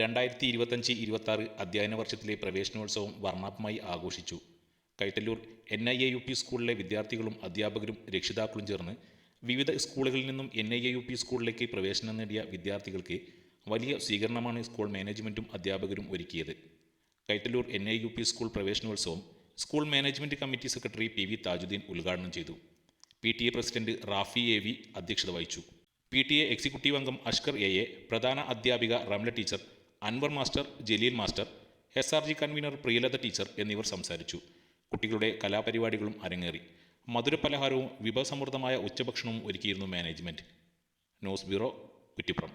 രണ്ടായിരത്തി ഇരുപത്തഞ്ച് ഇരുപത്താറ് അധ്യയന വർഷത്തിലെ പ്രവേശനോത്സവം വർണാഭമായി ആഘോഷിച്ചു. Kaithallur N I A U P സ്കൂളിലെ വിദ്യാർത്ഥികളും അധ്യാപകരും രക്ഷിതാക്കളും ചേർന്ന് വിവിധ സ്കൂളുകളിൽ നിന്നും N I A U P സ്കൂളിലേക്ക് പ്രവേശനം നേടിയ വിദ്യാർത്ഥികൾക്ക് വലിയ സ്വീകരണമാണ് സ്കൂൾ മാനേജ്മെന്റും അധ്യാപകരും ഒരുക്കിയത്. Kaithallur N I U P school പ്രവേശനോത്സവം school management committee secretary P V Thajudheen ഉദ്ഘാടനം ചെയ്തു. P T A president Rafi A V അധ്യക്ഷത വഹിച്ചു. പി ടി എ എക്സിക്യൂട്ടീവ് അംഗം അഷ്കർ എ എ പ്രധാന അധ്യാപിക Ramla teacher Anwar master Jaleel master S R G convenor Priyalatha teacher എന്നിവർ സംസാരിച്ചു. കുട്ടികളുടെ കലാപരിപാടികളും അരങ്ങേറി. മധുരപലഹാരവും വിഭവസമൃദ്ധമായ ഉച്ചഭക്ഷണവും ഒരുക്കിയിരുന്നു മാനേജ്മെന്റ് ന്യൂസ് ബ്യൂറോ കുറ്റിപ്പുറം.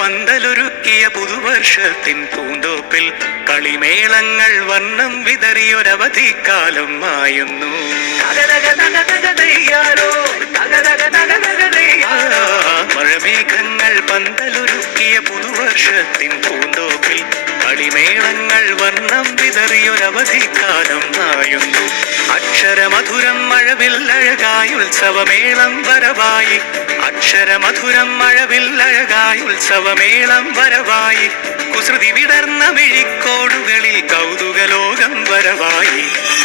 പന്തലൊരുക്കിയ പുതുവർഷത്തിൻ പൂന്തോപ്പിൽ കളിമേളങ്ങൾ വണ്ണം വർണം വിതറിയൊരവധിക്കാലം മായുന്നു. മഴമേഘങ്ങൾ പന്തലൊരുക്കിയ പുതുവർഷത്തിൻ പൂന്തോപ്പിൽ കളിമേളങ്ങൾ വർണം വിതറിയൊരവധിക്കാലം മായുന്നു. അക്ഷരമധുരം മഴവിൽ അഴകായുത്സവമേളം വരവായി അക്ഷരമധുരം മഴവില്ലഴകായി ഉത്സവമേളം വരവായി. കുസൃതി വിടർന്ന മിഴിക്കോടുകളിൽ കൗതുകലോകം വരവായി.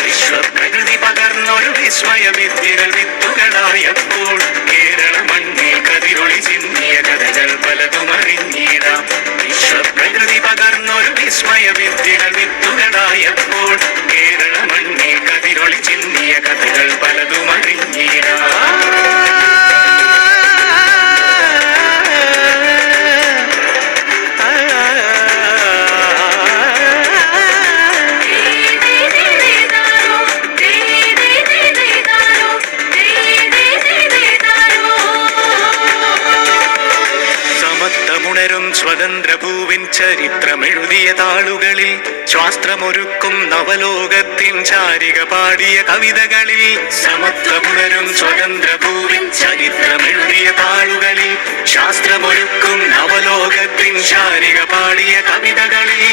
വിശ്വപ്രകൃതി പകർന്നൊരു വിസ്മയ വിദ്യകൾ വിത്തുകളായപ്പോൾ കേരള മണ്ണിൽ കതിരൊളി ചിന്തിയ കഥകൾ പലതും അറിഞ്ഞിടാം. വിശ്വപ്രകൃതി പകർന്നൊരു വിസ്മയ വിദ്യകൾ വിത്തുകളായപ്പോൾ കേരള മണ്ണിൽ കതിരൊളി ചിന്തിയ കഥകൾ പലതും സ്വതന്ത്രഭൂവിൻ ചരിത്രമെഴുതിയ താളുകളിൽ ശാസ്ത്രമൊരുക്കും നവലോകത്തിൻ ചാരിക പാടിയ കവിതകളിൽ സമത്വമുണരും സ്വതന്ത്രഭൂവിൻ ചരിത്രമെഴുതിയ താളുകളിൽ ശാസ്ത്രമൊരുക്കും നവലോകത്തിൻ ചാരിക പാടിയ കവിതകളിൽ